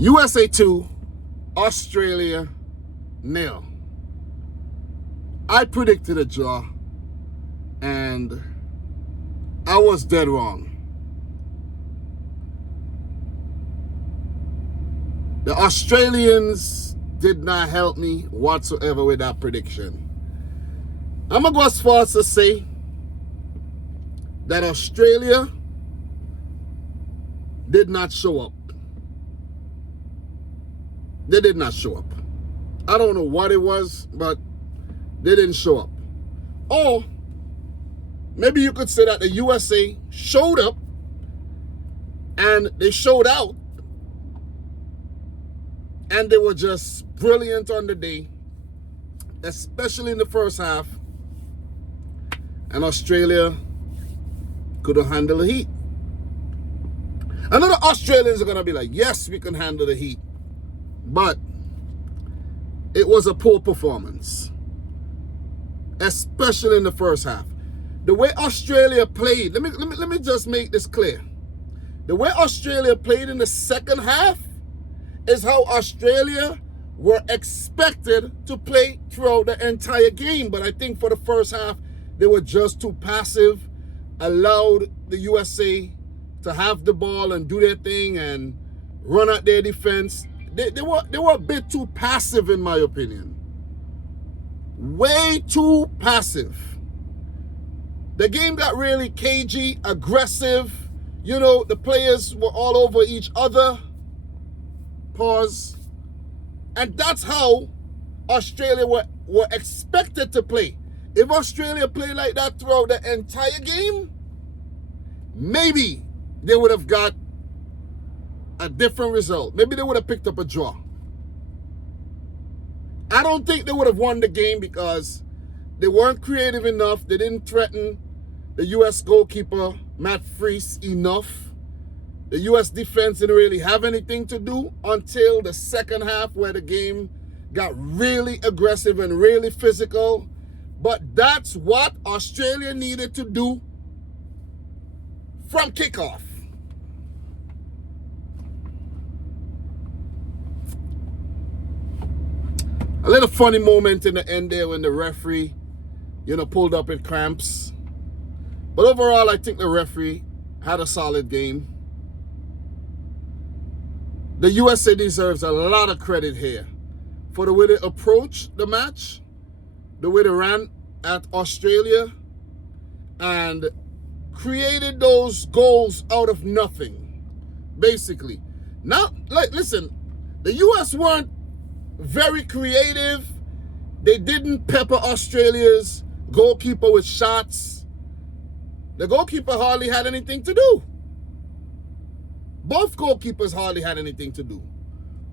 USA 2, Australia 0. I predicted a draw, and I was dead wrong. The Australians did not help me whatsoever with that prediction. I'm going to go as far as to say that Australia did not show up. They did not show up. I don't know what it was, but they didn't show up. Or maybe you could say that the USA showed up and they showed out and they were just brilliant on the day, especially in the first half, and Australia couldn't handle the heat. I know the Australians are going to be like, yes, we can handle the heat, but it was a poor performance, especially in the first half. The way Australia played, let me just make this clear. The way Australia played in the second half is how Australia were expected to play throughout the entire game. But I think for the first half, they were just too passive, allowed the USA to have the ball and do their thing and run at their defense. They were a bit too passive, in my opinion. Way too passive. The game got really cagey, aggressive. You know, the players were all over each other. Pause. And that's how Australia were expected to play. If Australia played like that throughout the entire game, maybe they would have got a different result. Maybe they would have picked up a draw. I don't think they would have won the game because they weren't creative enough. They didn't threaten the U.S. goalkeeper, Matt Freese, enough. The U.S. defense didn't really have anything to do until the second half, where the game got really aggressive and really physical. But that's what Australia needed to do from kickoff. A little funny moment in the end there when the referee, pulled up in cramps. But overall, I think the referee had a solid game. The USA deserves a lot of credit here for the way they approached the match, the way they ran at Australia, and created those goals out of nothing, basically. Now, listen, the US weren't very creative. They didn't pepper Australia's goalkeeper with shots. The goalkeeper hardly had anything to do. Both goalkeepers hardly had anything to do.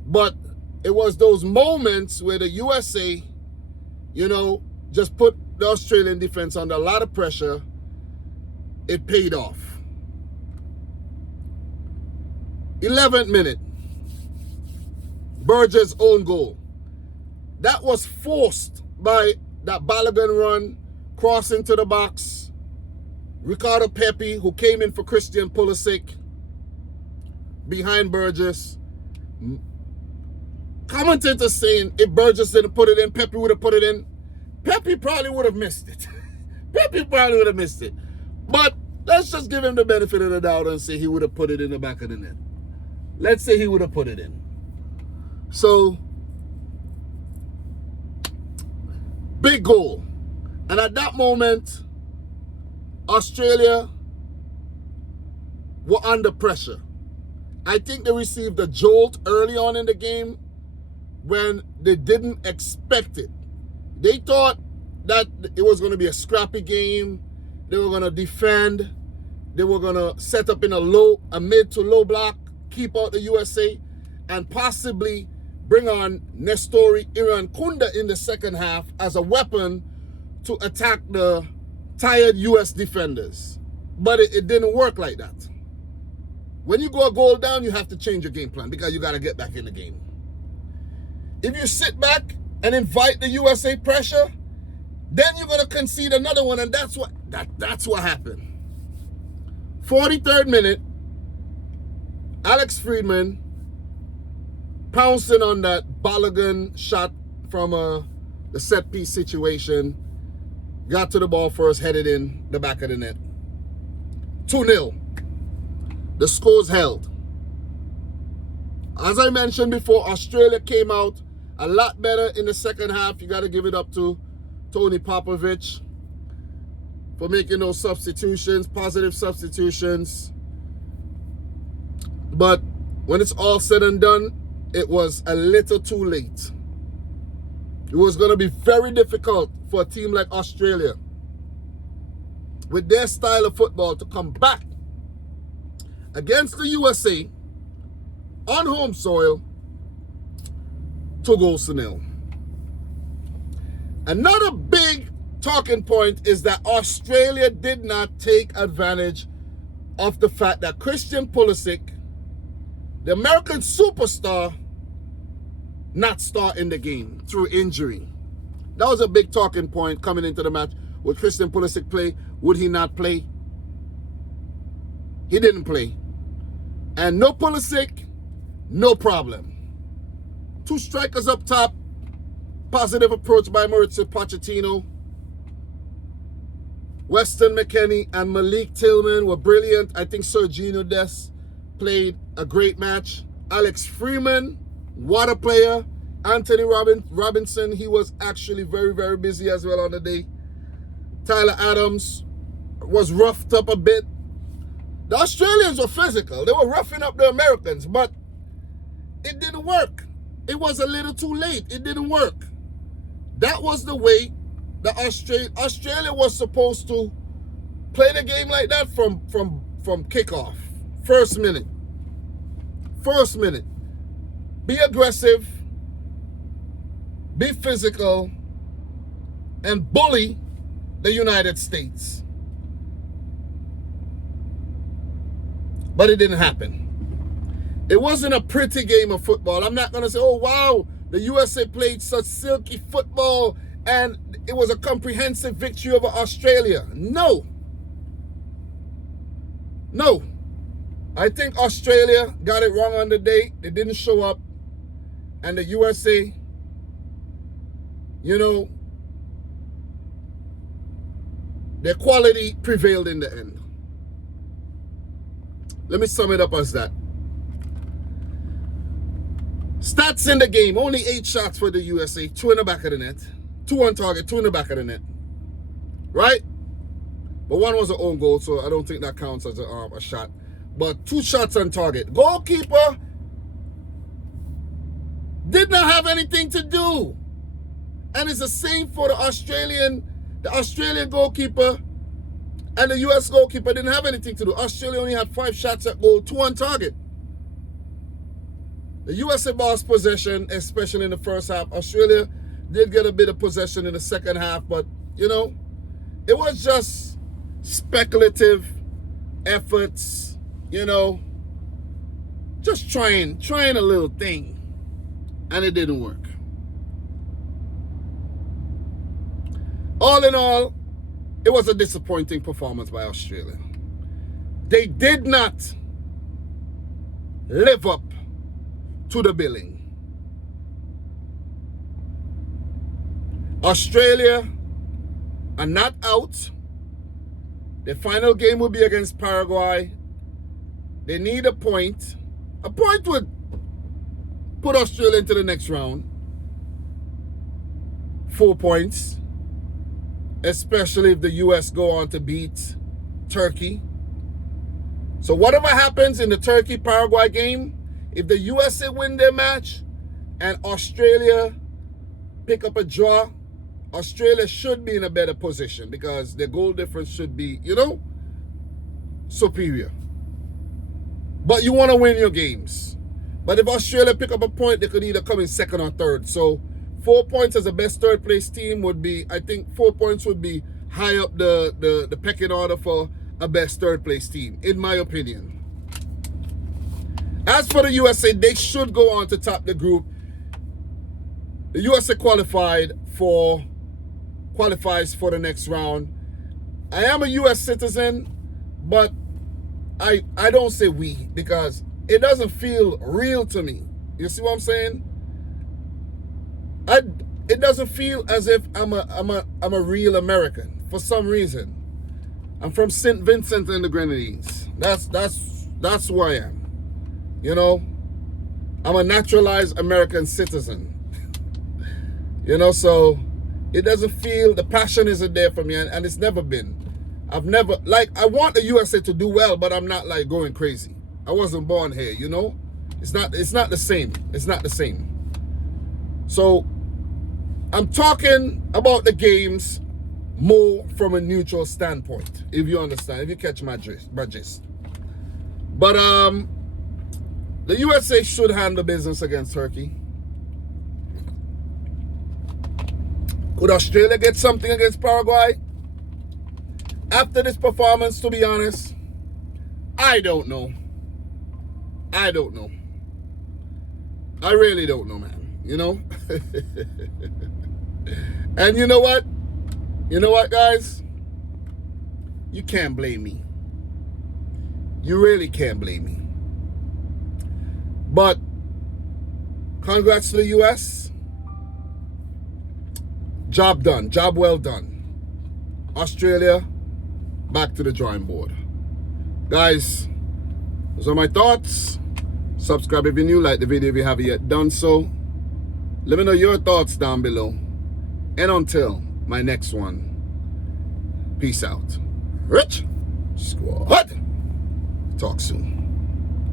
But it was those moments where the USA, just put the Australian defense under a lot of pressure. It paid off. 11th minute. Burgess' own goal. That was forced by that Balogun run, cross into the box. Ricardo Pepi, who came in for Christian Pulisic, behind Burgess. Commentators saying if Burgess didn't put it in, Pepi would have put it in. Pepi probably would have missed it. Pepi probably would have missed it. But let's just give him the benefit of the doubt and say he would have put it in the back of the net. Let's say he would have put it in. So, big goal. And at that moment, Australia were under pressure. I think they received a jolt early on in the game when they didn't expect it. They thought that it was going to be a scrappy game. They were going to defend. They were going to set up in a mid to low block, keep out the USA, and possibly bring on Nestori Irankunda in the second half as a weapon to attack the tired US defenders. But it didn't work like that. When you go a goal down, you have to change your game plan because you got to get back in the game. If you sit back and invite the USA pressure, then you're going to concede another one, and that's what happened. 43rd minute, Alex Friedman pouncing on that Balogun shot from the set piece situation. Got to the ball first, headed in the back of the net. 2-0. The score's held. As I mentioned before, Australia came out a lot better in the second half. You got to give it up to Tony Popovich for making those substitutions, positive substitutions. But when it's all said and done, it was a little too late. It was going to be very difficult for a team like Australia, with their style of football, to come back against the USA on home soil 2-0. Another big talking point is that Australia did not take advantage of the fact that Christian Pulisic, the American superstar, not starting the game through injury. That was a big talking point coming into the match. Would Christian Pulisic play? Would he not play? He didn't play. And no Pulisic, no problem. 2 strikers up top. Positive approach by Mauricio Pochettino. Weston McKennie and Malik Tillman were brilliant. I think Serginho Dest played a great match. Alex Freeman, what a player. Anthony Robinson, he was actually very, very busy as well on the day. Tyler Adams was roughed up a bit. The Australians were physical. They were roughing up the Americans, but it didn't work. It was a little too late. It didn't work. That was the way the Australia was supposed to play the game, like that from kickoff. First minute. Be aggressive, be physical, and bully the United States. But it didn't happen. It wasn't a pretty game of football. I'm not going to say, oh, wow, the USA played such silky football and it was a comprehensive victory over Australia. No. I think Australia got it wrong on the day. They didn't show up. And the USA, their quality prevailed in the end. Let me sum it up as that. Stats in the game, only 8 shots for the USA, 2 in the back of the net. 2 on target, 2 in the back of the net. Right? But 1 was an own goal, so I don't think that counts as a shot. But 2 shots on target. Goalkeeper did not have anything to do. And it's the same for the Australian goalkeeper and the US goalkeeper didn't have anything to do. Australia only had 5 shots at goal, 2 on target. The USA lost possession, especially in the first half. Australia did get a bit of possession in the second half, but, it was just speculative efforts, just trying a little thing, and it didn't work. All in all, it was a disappointing performance by Australia. They did not live up to the billing. Australia are not out. The final game will be against Paraguay. They need a point. A point would put Australia into the next round. 4 points. Especially if the US go on to beat Turkey. So whatever happens in the Turkey-Paraguay game, if the USA win their match and Australia pick up a draw, Australia should be in a better position because their goal difference should be, superior. But you want to win your games. But if Australia pick up a point, they could either come in second or third. So 4 points as a best third place team would be, I think 4 points would be high up the pecking order for a best third place team, in my opinion. As for the USA, they should go on to top the group. The USA qualifies for the next round. I am a US citizen, but I don't say we because it doesn't feel real to me. You see what I'm saying? It doesn't feel as if I'm a real American for some reason. I'm from St. Vincent and the Grenadines. That's who I am. You know, I'm a naturalized American citizen. You know, so it doesn't feel, the passion isn't there for me, and it's never been. I've never, like, I want the USA to do well, but I'm not like going crazy. I wasn't born here, you know? It's not the same. It's not the same. So I'm talking about the games more from a neutral standpoint, if you understand, if you catch my gist. But the USA should handle business against Turkey. Could Australia get something against Paraguay? After this performance, to be honest, I don't know. I don't know. I really don't know, man. You know? And you know what? You know what, guys? You can't blame me. You really can't blame me. But congrats to the US. Job done. Job well done. Australia, back to the drawing board. Guys, those are my thoughts. Subscribe if you're new. Like the video if you haven't yet done so. Let me know your thoughts down below. And until my next one, peace out. Rich Squad. Talk soon.